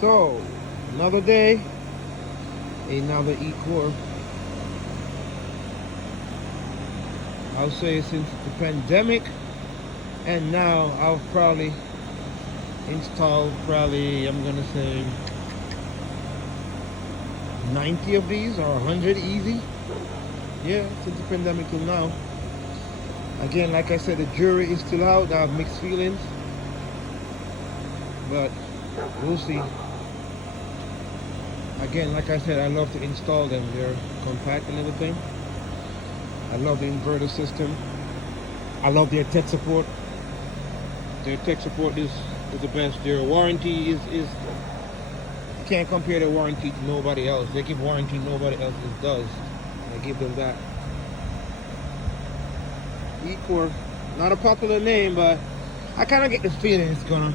So, another day, another E-Core. I'll say since the pandemic, and now I've probably installed I'm gonna say 90 of these or 100 easy. Yeah, since the pandemic till now. Again, like I said, the jury is still out. I have mixed feelings, but we'll see. Again, like I said, I love to install them. They're compact and everything. I love the inverter system. I love their tech support. Their tech support is the best. Their warranty is you can't compare their warranty to nobody else. They give warranty nobody else does. I give them that. E-Core, not a popular name, but I kind of get the feeling it's gonna